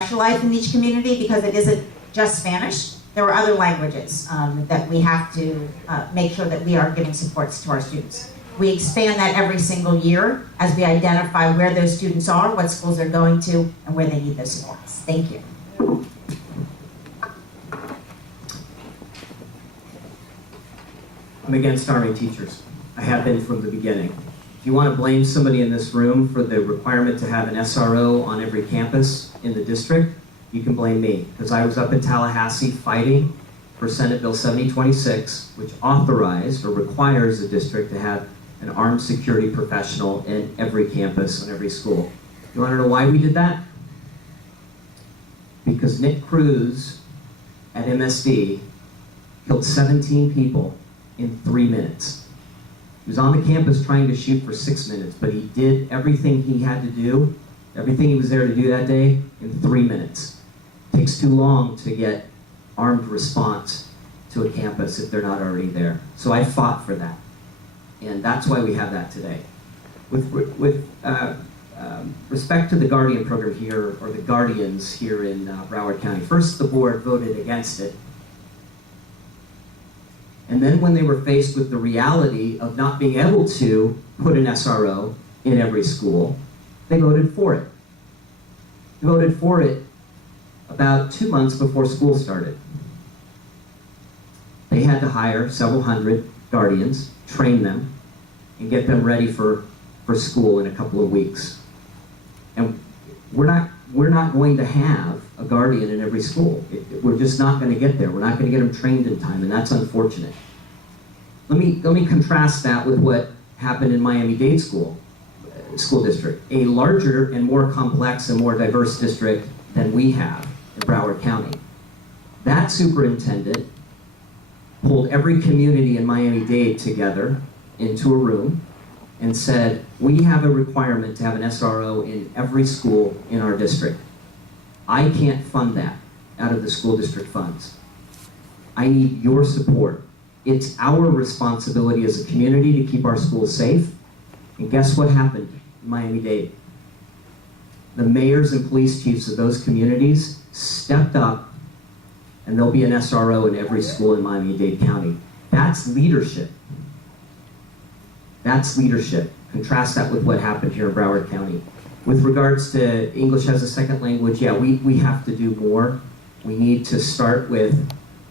specialize in each community because it isn't just Spanish. There are other languages that we have to make sure that we are giving supports to our students. We expand that every single year as we identify where those students are, what schools they're going to, and where they need those supports. Thank you. I'm against arming teachers. I have been from the beginning. If you want to blame somebody in this room for the requirement to have an SRO on every campus in the district, you can blame me, because I was up in Tallahassee fighting for Senate Bill 7026, which authorized or requires the district to have an armed security professional in every campus and every school. You want to know why we did that? Because Nick Cruz at MSD killed 17 people in 3 minutes. He was on the campus trying to shoot for 6 minutes, but he did everything he had to do, everything he was there to do that day, in 3 minutes. It takes too long to get armed response to a campus if they're not already there. So I fought for that. And that's why we have that today. With respect to the Guardian program here, or the Guardians here in Broward County, first the board voted against it. And then when they were faced with the reality of not being able to put an SRO in every school, they voted for it. They voted for it about 2 months before school started. They had to hire several hundred guardians, train them, and get them ready for school in a couple of weeks. And we're not going to have a guardian in every school. We're just not going to get there. We're not going to get them trained in time, and that's unfortunate. Let me contrast that with what happened in Miami-Dade School District, a larger and more complex and more diverse district than we have in Broward County. That superintendent pulled every community in Miami-Dade together into a room and said, we have a requirement to have an SRO in every school in our district. I can't fund that out of the school district funds. I need your support. It's our responsibility as a community to keep our schools safe. And guess what happened in Miami-Dade? The mayors and police chiefs of those communities stepped up, and there'll be an SRO in every school in Miami-Dade County. That's leadership. That's leadership. Contrast that with what happened here in Broward County. With regards to English as a second language, yeah, we have to do more. We need to start with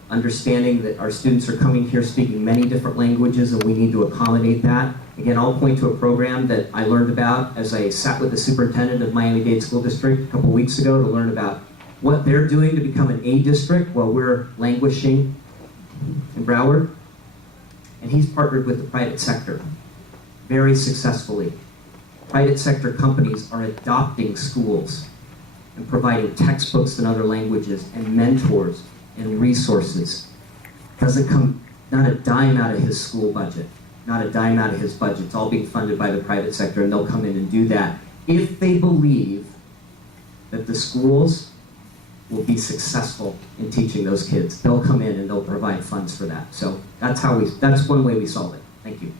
understanding that our students are coming here speaking many different languages, and we need to accommodate that. Again, I'll point to a program that I learned about as I sat with the superintendent of Miami-Dade School District a couple weeks ago to learn about what they're doing to become an A district while we're languishing in Broward. And he's partnered with the private sector very successfully. Private sector companies are adopting schools and providing textbooks in other languages and mentors and resources. Doesn't come not a dime out of his school budget, not a dime out of his budget. It's all being funded by the private sector, and they'll come in and do that if they believe that the schools will be successful in teaching those kids. They'll come in and they'll provide funds for that. So that's one way we solve it. Thank you.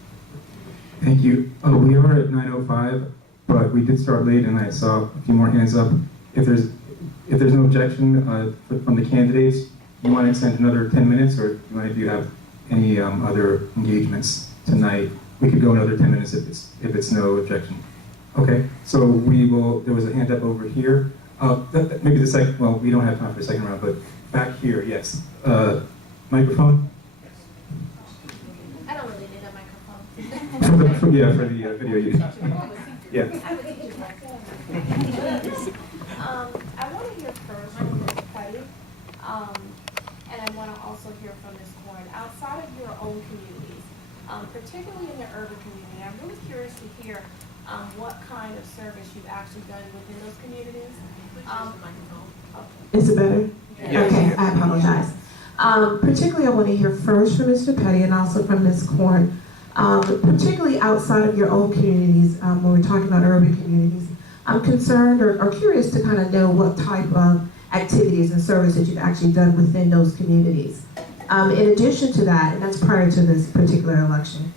Thank you. We are at 9:05, but we did start late, and I saw a few more hands up. If there's no objection from the candidates, you want to extend another 10 minutes, or do you have any other engagements tonight? We could go another 10 minutes if it's no objection. Okay. So we will. There was a hand up over here. Maybe the second. Well, we don't have time for the second round, but back here, yes. Microphone. I don't really need a microphone. Yeah, for the video use. Yeah. I want to hear first from Ms. Petty, and I want to also hear from Ms. Corn. Outside of your own communities, particularly in the urban community, I'm really curious to hear what kind of service you've actually done within those communities. Is it better? Yeah. Okay, I apologize. Particularly, I want to hear first from Mr. Petty and also from Ms. Corn. Particularly outside of your own communities, when we're talking about urban communities, I'm concerned or curious to kind of know what type of activities and services you've actually done within those communities. In addition to that, and that's prior to this particular election,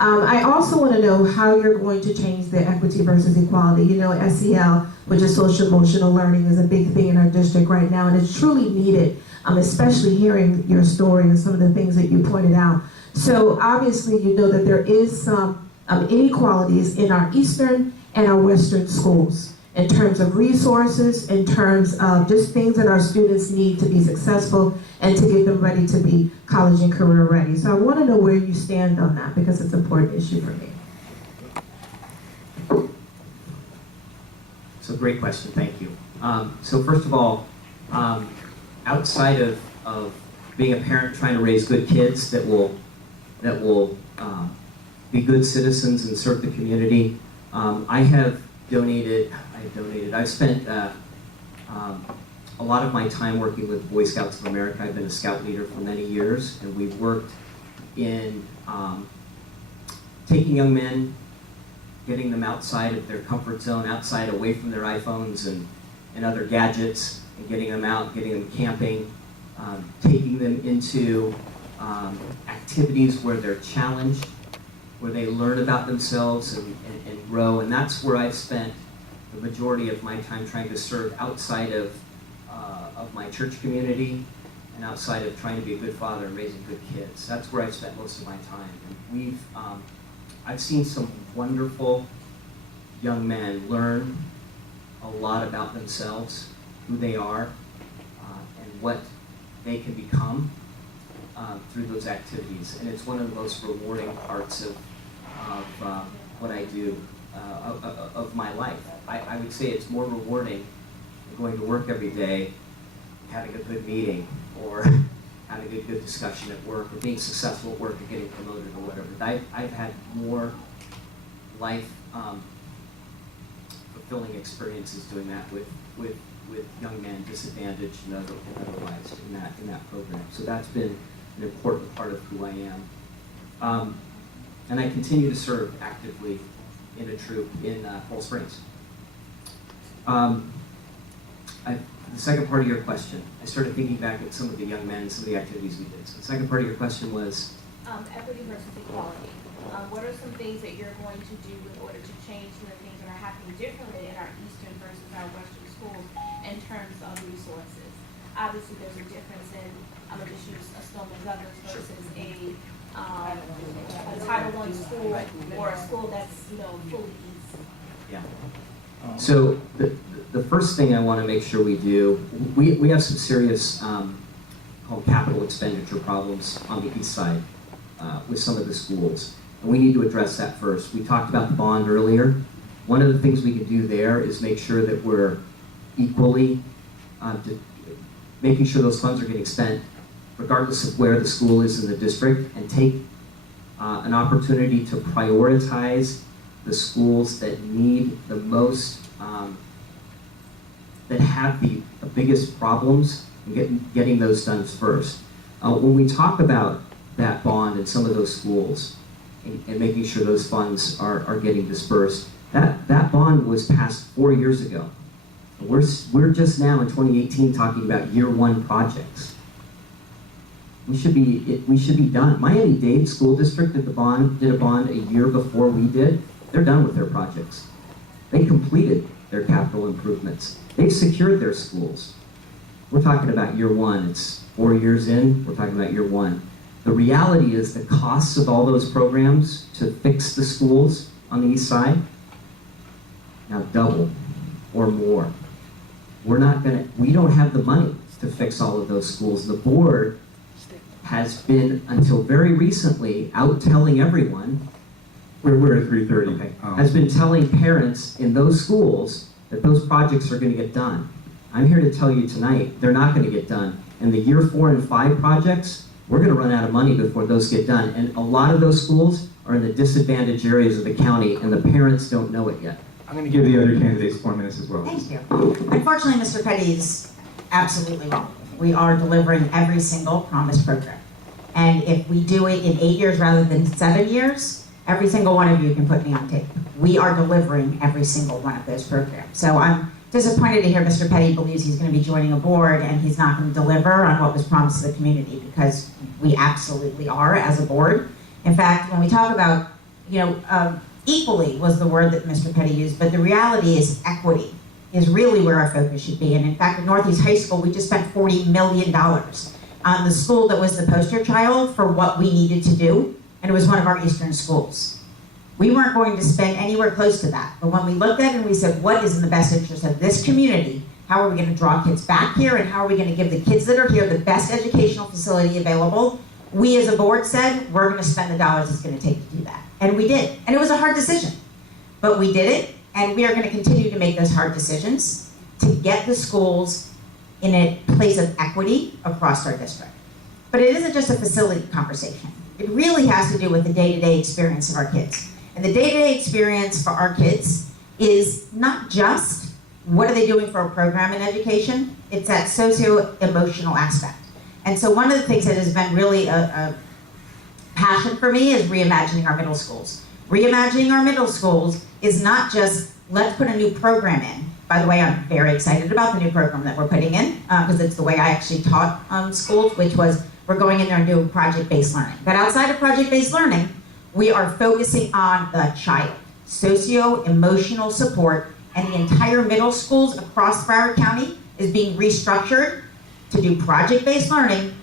I also want to know how you're going to change the equity versus equality. You know, SEL which is social emotional learning, is a big thing in our district right now, and it's truly needed, especially hearing your story and some of the things that you pointed out. So obviously, you know that there is some inequalities in our eastern and our western schools in terms of resources, in terms of just things that our students need to be successful and to get them ready to be college and career ready. So I want to know where you stand on that, because it's an important issue for me. So great question, thank you. So first of all, outside of being a parent trying to raise good kids that will be good citizens and serve the community, I've spent a lot of my time working with Boy Scouts of America. I've been a scout leader for many years, and we've worked in taking young men, getting them outside of their comfort zone, outside away from their iPhones and other gadgets, and getting them out, getting them camping, taking them into activities where they're challenged, where they learn about themselves and grow. And that's where I've spent the majority of my time trying to serve outside of my church community and outside of trying to be a good father and raising good kids. That's where I've spent most of my time. And I've seen some wonderful young men learn a lot about themselves, who they are, and what they can become through those activities. And it's one of the most rewarding parts of what I do, of my life. I would say it's more rewarding than going to work every day, having a good meeting, or having a good discussion at work, or being successful at work and getting promoted or whatever. I've had more life fulfilling experiences doing that with young men, disadvantaged and otherwise in that program. So that's been an important part of who I am. And I continue to serve actively in a troop in Coral Springs. The second part of your question, I started thinking back at some of the young men, some of the activities we did. So the second part of your question was? Equity versus equality. What are some things that you're going to do in order to change some of the things that are happening differently in our eastern versus our western schools in terms of resources? Obviously, there's a difference in, I'm going to just use a Stoneman Douglas versus a Title I school or a school that's, fully east. Yeah. So the first thing I want to make sure we do, we have some serious called capital expenditure problems on the east side with some of the schools. And we need to address that first. We talked about the bond earlier. One of the things we can do there is make sure that we're equally, making sure those funds are getting spent regardless of where the school is in the district, and take an opportunity to prioritize the schools that need the most, that have the biggest problems, and getting those done first. When we talk about that bond in some of those schools and making sure those funds are getting dispersed, that bond was passed 4 years ago. We're just now in 2018 talking about year one projects. We should be done. Miami-Dade School District did a bond a year before we did. They're done with their projects. They completed their capital improvements. They've secured their schools. We're talking about year one. It's 4 years in, we're talking about year one. The reality is the costs of all those programs to fix the schools on the east side now double or more. We don't have the money to fix all of those schools. The board has been, until very recently, out telling everyone, We're at 3:30. okay, has been telling parents in those schools that those projects are going to get done. I'm here to tell you tonight, they're not going to get done. And the year 4 and 5 projects, we're going to run out of money before those get done. And a lot of those schools are in the disadvantaged areas of the county, and the parents don't know it yet. I'm going to give the other candidates 4 minutes as well. Thank you. Unfortunately, Mr. Petty is absolutely wrong. We are delivering every single promise program. And if we do it in 8 years rather than 7 years, every single one of you can put me on tape. We are delivering every single one of those programs. So I'm disappointed to hear Mr. Petty believes he's going to be joining a board and he's not going to deliver on what was promised to the community, because we absolutely are as a board. In fact, when we talk about, equally was the word that Mr. Petty used, but the reality is equity. is really where our focus should be. And in fact, at Northeast High School, we just spent $40 million on the school that was the poster child for what we needed to do, and it was one of our eastern schools. We weren't going to spend anywhere close to that, but when we looked at it and we said, what is in the best interest of this community? How are we going to draw kids back here, and how are we going to give the kids that are here the best educational facility available? We as a board said, we're going to spend the dollars it's going to take to do that. And we did. And it was a hard decision, but we did it, and we are going to continue to make those hard decisions to get the schools in a place of equity across our district. But it isn't just a facility conversation. It really has to do with the day-to-day experience of our kids. And the day-to-day experience for our kids is not just what are they doing for a program in education, it's that socio-emotional aspect. And so one of the things that has been really a passion for me is reimagining our middle schools. Reimagining our middle schools is not just, let's put a new program in. By the way, I'm very excited about the new program that we're putting in, because it's the way I actually taught schools, which was we're going in there and doing project-based learning. But outside of project-based learning, we are focusing on the child, socio-emotional support, and the entire middle schools across Broward County is being restructured to do project-based learning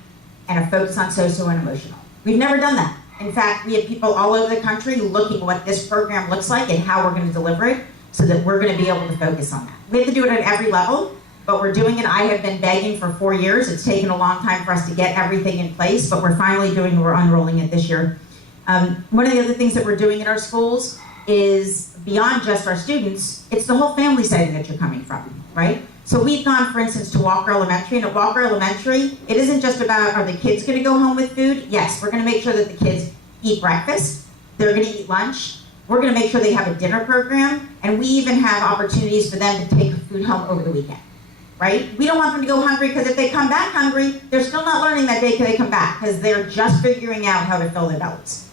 and a focus on socio and emotional. We've never done that. In fact, we have people all over the country looking at what this program looks like and how we're going to deliver it so that we're going to be able to focus on that. We have to do it at every level, but we're doing it. I have been begging for 4 years. It's taken a long time for us to get everything in place, but we're finally doing it. We're unrolling it this year. One of the other things that we're doing in our schools is beyond just our students, it's the whole family setting that you're coming from, right? So we've gone, for instance, to Walker Elementary, and at Walker Elementary, it isn't just about, are the kids gonna go home with food? Yes, we're gonna make sure that the kids eat breakfast, they're gonna eat lunch, we're gonna make sure they have a dinner program, and we even have opportunities for them to take food home over the weekend, right? We don't want them to go hungry, because if they come back hungry, they're still not learning that day till they come back, because they're just figuring out how to fill their bellies.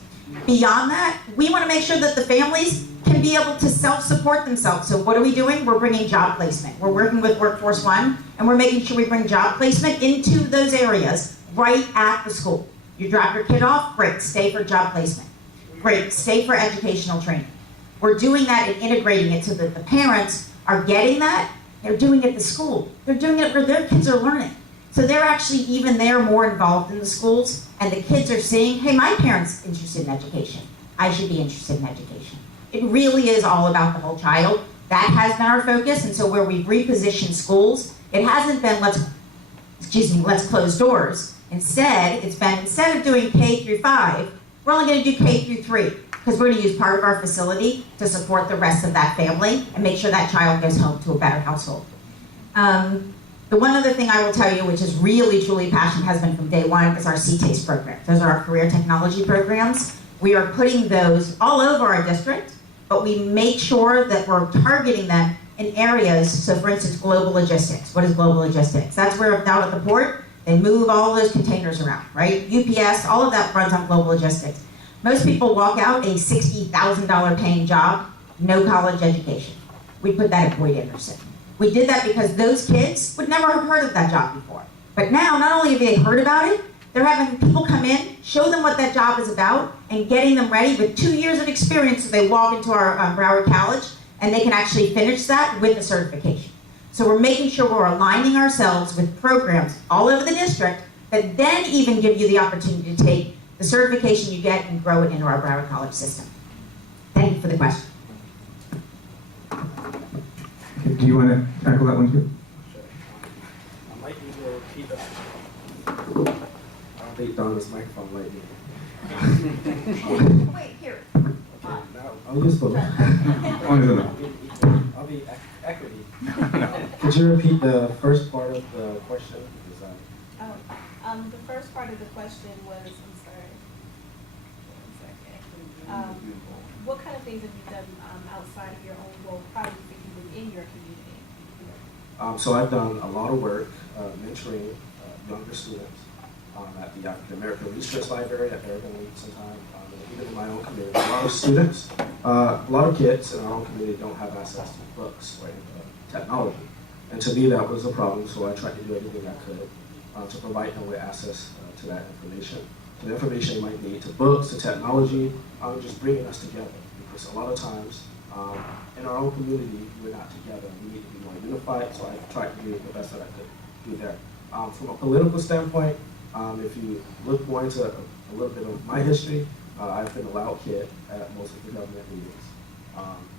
Beyond that, we want to make sure that the families can be able to self-support themselves. So what are we doing? We're bringing job placement. We're working with Workforce One, and we're making sure we bring job placement into those areas right at the school. You drop your kid off, great, stay for job placement. Great, stay for educational training. We're doing that and integrating it so that the parents are getting that. They're doing it at the school. They're doing it where their kids are learning. So they're actually even there more involved in the schools, and the kids are seeing, hey, my parents are interested in education. I should be interested in education. It really is all about the whole child. That has been our focus, and so where we've repositioned schools, it hasn't been let's close doors. Instead, it's been, instead of doing K through 5, we're only gonna do K through 3, because we're gonna use part of our facility to support the rest of that family and make sure that child goes home to a better household. The one other thing I will tell you, which is really, truly passion, has been from day one, is our CTASE program. Those are our career technology programs. We are putting those all over our district, but we make sure that we're targeting them in areas. So for instance, global logistics. What is global logistics? That's where down at the port, they move all those containers around, right? UPS, all of that runs on global logistics. Most people walk out a $60,000 paying job, no college education. We put that at Boyd Anderson. We did that because those kids would never have heard of that job before. But now, not only have they heard about it, they're having people come in, show them what that job is about, and getting them ready with 2 years of experience so they walk into our Broward College, and they can actually finish that with a certification. So we're making sure we're aligning ourselves with programs all over the district that then even give you the opportunity to take the certification you get and grow it into our Broward College system. Thank you for the question. Do you want to tackle that one too? I might need to repeat that. I don't think Donna's microphone might be. Wait, here. Okay, now, I'll use both. On is enough. I'll be equity. Could you repeat the first part of the question? Because The first part of the question was, I'm sorry, 1 second. What kind of things have you done outside of your own role, probably within your community? So I've done a lot of work mentoring younger students at the African American Research Library at Urban League sometime, and even in my own community. A lot of students, a lot of kids in our own community don't have access to books or technology. And to me that was a problem, so I tried to do everything I could to provide them with access to that information. To the information they might need, to books, to technology, just bringing us together. Because a lot of times, In our own community, we're not together. We need to be more unified, so I tried to do the best that I could do there. From a political standpoint, if you look more into a little bit of my history, I've been a loud kid at most of the government meetings,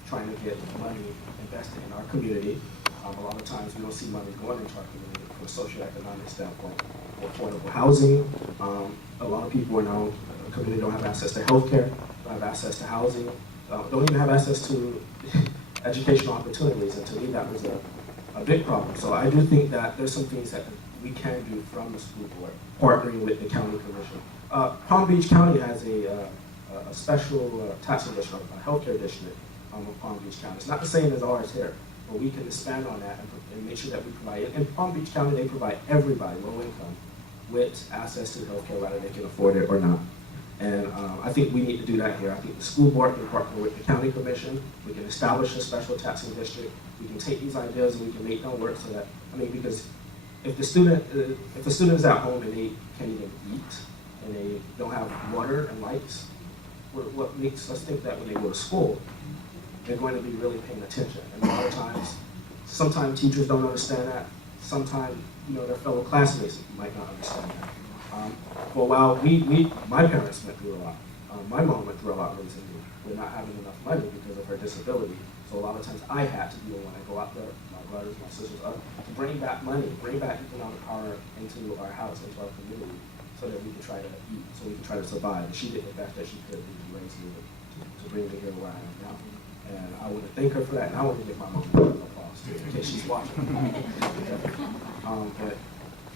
trying to get money invested in our community. A lot of times we don't see money going into our community from a socioeconomic standpoint. Affordable housing, a lot of people in our community don't have access to healthcare, don't have access to housing, don't even have access to educational opportunities, and to me that was a big problem. So I do think that there's some things that we can do from the school board, partnering with the county commission. Palm Beach County has a special tax district, a healthcare district of Palm Beach County. It's not the same as ours here, but we can expand on that and make sure that we provide it. In Palm Beach County, they provide everybody, low income, with access to healthcare, whether they can afford it or not. And I think we need to do that here. I think the school board can partner with the county commission. We can establish a special taxing district. We can take these ideas and we can make them work so that, because if the student is at home and they can't even eat and they don't have water and lights, what makes us think that when they go to school, they're going to be really paying attention? And a lot of times, sometimes teachers don't understand that. Sometimes, their fellow classmates might not understand that. For a while, my parents went through a lot. My mom went through a lot raising me with not having enough money because of her disability. So a lot of times I had to be the one I go out there, my brothers, my sisters, to bring back money, bring back economic power into our house, into our community, so that we can try to eat, so we can try to survive. And she did the best that she could to raise me to bring me here where I am now. And I want to thank her for that, and I want to give my mom an applause too, in case she's watching. But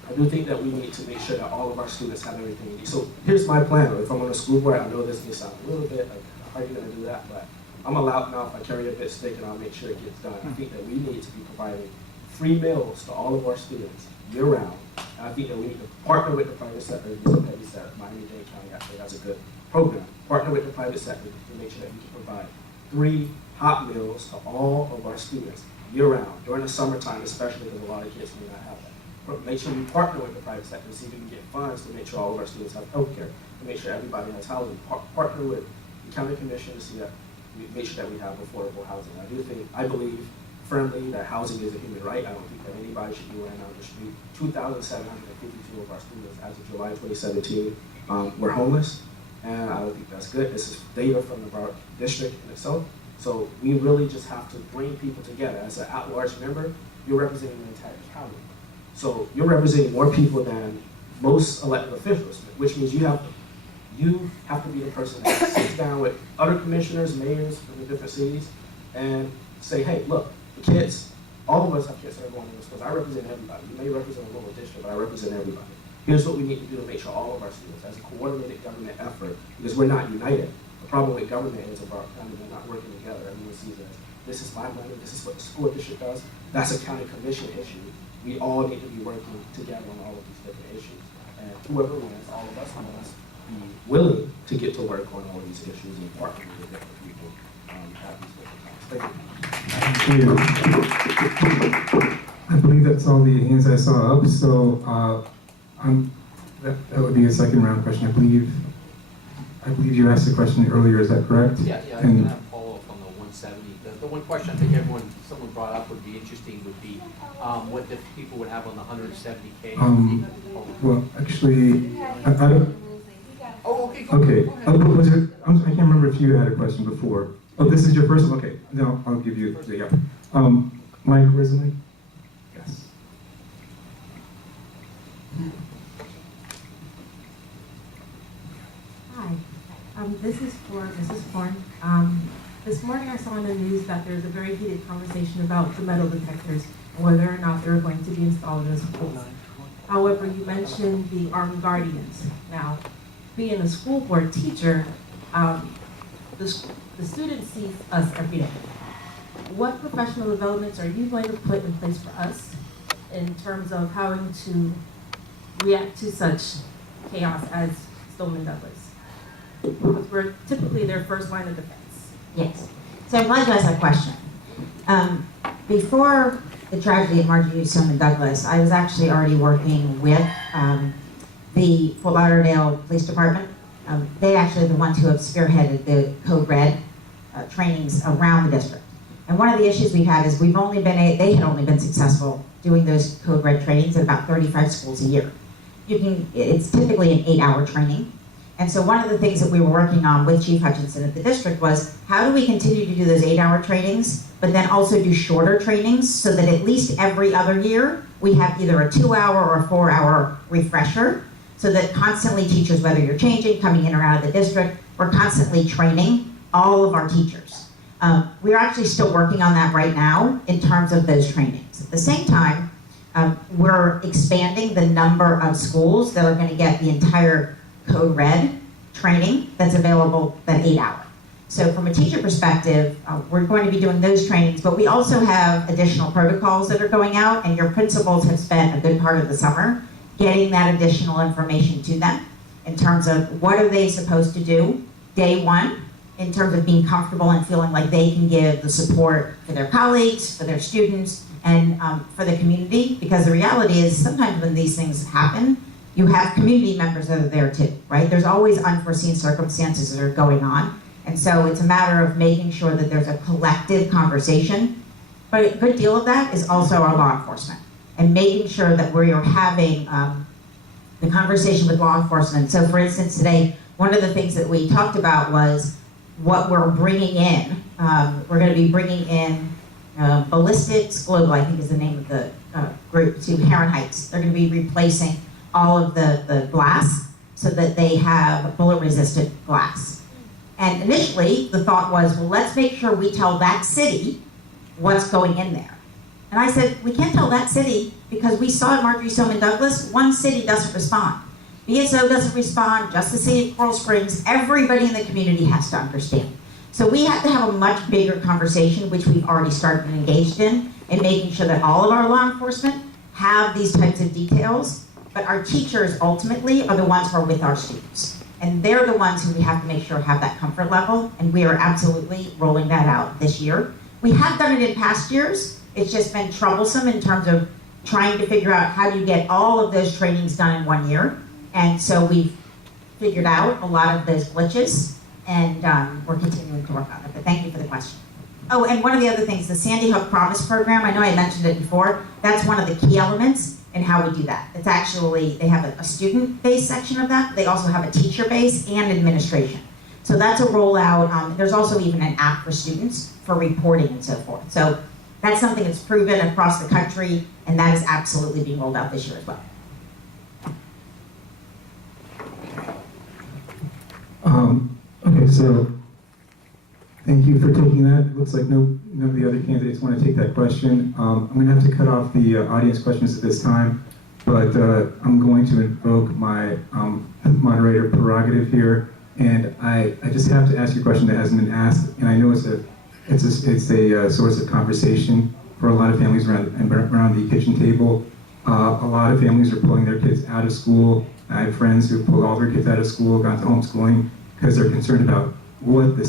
I do think that we need to make sure that all of our students have everything we need. So here's my plan. If I'm on a school board, I know this may sound a little bit like, how are you going to do that? But I'm a loud mouth. I carry a bit stick, and I'll make sure it gets done. I think that we need to be providing free meals to all of our students year-round. And I think that we need to partner with the private sector. Petty said, Miami-Dade County actually has a good program. Partner with the private sector to make sure that we can provide 3 hot meals to all of our students year-round, during the summertime especially, because a lot of kids may not have that. Make sure we partner with the private sector to see if we can get funds to make sure all of our students have health care, to make sure everybody has housing. Partner with the county commission to see that we make sure that we have affordable housing. I believe firmly that housing is a human right. I don't think that anybody should be running out the street. 2,752 of our students as of July 2017 were homeless, and I don't think that's good. This is data from the Broward district in itself. So we really just have to bring people together. As an at-large member, you're representing the entire county. So you're representing more people than most elected officials, which means you have to be the person that sits down with other commissioners, mayors from the different cities, and say, hey, look, the kids, all of us have kids that are going to the schools. I represent everybody. You may represent a local district, but I represent everybody. Here's what we need to do to make sure all of our students, as a coordinated government effort, because we're not united. The problem with government is about we're not working together. Everyone sees it as, this is my money, this is what the school district does. That's a county commission issue. We all need to be working together on all of these different issues. And whoever wins, all of us must be willing to get to work on all of these issues and partner with different people at these different times. Thank you. I believe that's all the hands I saw up, so that would be a second round question. I believe you asked a question earlier, is that correct? Yeah, I was going to have a follow-up on the 170. The one question I think someone brought up would be interesting would be what the people would have on the 170K. Well, actually, I don't. Oh, okay. Okay. Go ahead. Was it? I can't remember if you had a question before. Oh, this is your first one. Okay. No, I'll give you. Yeah. Mike Risley. Yes. Hi, this is for Mrs. Horn. This morning I saw in the news that there's a very heated conversation about the metal detectors and whether or not they're going to be installed in schools. However, you mentioned the armed guardians. Now, being a school board teacher, the student sees us every day. What professional developments are you going to put in place for us in terms of having to react to such chaos as Stoneman Douglas? Because we're typically their first line of defense. Yes. So I'm glad you asked that question. Before the tragedy at Marjorie Stoneman Douglas, I was actually already working with the Fort Lauderdale Police Department. They actually are the ones who have spearheaded the Code Red trainings around the district. And one of the issues we've had is they had only been successful doing those Code Red trainings at about 35 schools a year. It's typically an 8-hour training. And so one of the things that we were working on with Chief Hutchinson at the district was, how do we continue to do those 8-hour trainings, but then also do shorter trainings so that at least every other year we have either a 2-hour or a 4-hour refresher, so that constantly teachers, whether you're changing, coming in or out of the district, we're constantly training all of our teachers. We're actually still working on that right now in terms of those trainings. At the same time, we're expanding the number of schools that are going to get the entire Code Red training that's available, that 8-hour. So from a teacher perspective, we're going to be doing those trainings, but we also have additional protocols that are going out, and your principals have spent a good part of the summer getting that additional information to them in terms of what are they supposed to do day one, in terms of being comfortable and feeling like they can give the support for their colleagues, for their students, and for the community. Because the reality is, sometimes when these things happen, you have community members that are there too, right? There's always unforeseen circumstances that are going on. And so it's a matter of making sure that there's a collective conversation. But a good deal of that is also our law enforcement, and making sure that we are having the conversation with law enforcement. So for instance, today, one of the things that we talked about was what we're bringing in. We're going to be bringing in Ballistics Global, I think is the name of the group, to Heron Heights. They're going to be replacing all of the glass so that they have bullet-resistant glass. And initially, the thought was, well, let's make sure we tell that city what's going in there. And I said, we can't tell that city, because we saw at Marjorie Stoneman Douglas, one city doesn't respond. BSO doesn't respond, just the city of Coral Springs, everybody in the community has to understand. So we have to have a much bigger conversation, which we've already started and engaged in making sure that all of our law enforcement have these types of details, but our teachers ultimately are the ones who are with our students. And they're the ones who we have to make sure have that comfort level, and we are absolutely rolling that out this year. We have done it in past years. It's just been troublesome in terms of trying to figure out how do you get all of those trainings done in 1 year. And so we've figured out a lot of those glitches, and we're continuing to work on it. But thank you for the question. Oh, and one of the other things, the Sandy Hook Promise Program, I know I mentioned it before, that's one of the key elements in how we do that. It's actually, they have a student-based section of that. They also have a teacher-based and administration. So that's a rollout. There's also even an app for students for reporting and so forth. So that's something that's proven across the country, and that is absolutely being rolled out this year as well. Okay, so thank you for taking that. It looks like none of the other candidates want to take that question. I'm going to have to cut off the audience questions at this time, but I'm going to invoke my moderator prerogative here, and I just have to ask you a question that hasn't been asked, and I know it's a source of conversation for a lot of families around the kitchen table. A lot of families are pulling their kids out of school. I have friends who pulled all their kids out of school, gone to homeschooling, because they're concerned about what the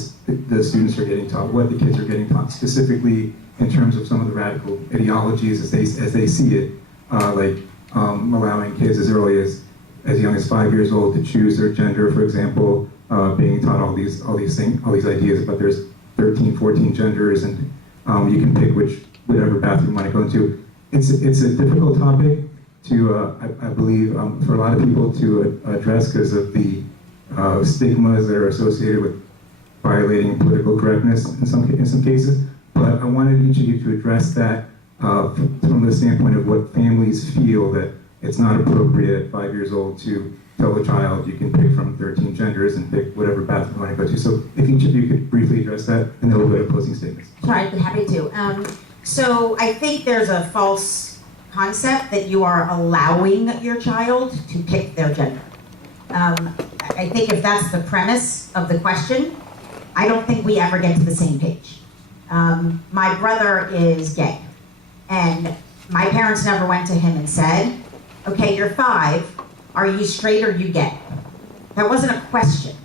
students are getting taught, what the kids are getting taught, specifically in terms of some of the radical ideologies as they see it, like allowing kids as early as young as 5 years old to choose their gender, for example, being taught all these ideas, but there's 13, 14 genders, and you can pick whatever bathroom you want to go into. It's a difficult topic to, I believe, for a lot of people to address because of the stigmas that are associated with violating political correctness in some cases. But I wanted each of you to address that from the standpoint of what families feel that it's not appropriate at 5 years old to tell a child you can pick from 13 genders and pick whatever bathroom you want to go to. So if each of you could briefly address that, and then we'll go to closing statements. Sure, I'd be happy to. So I think there's a false concept that you are allowing your child to pick their gender. I think if that's the premise of the question, I don't think we ever get to the same page. My brother is gay, and my parents never went to him and said, okay, you're 5, are you straight or you gay? That wasn't a question.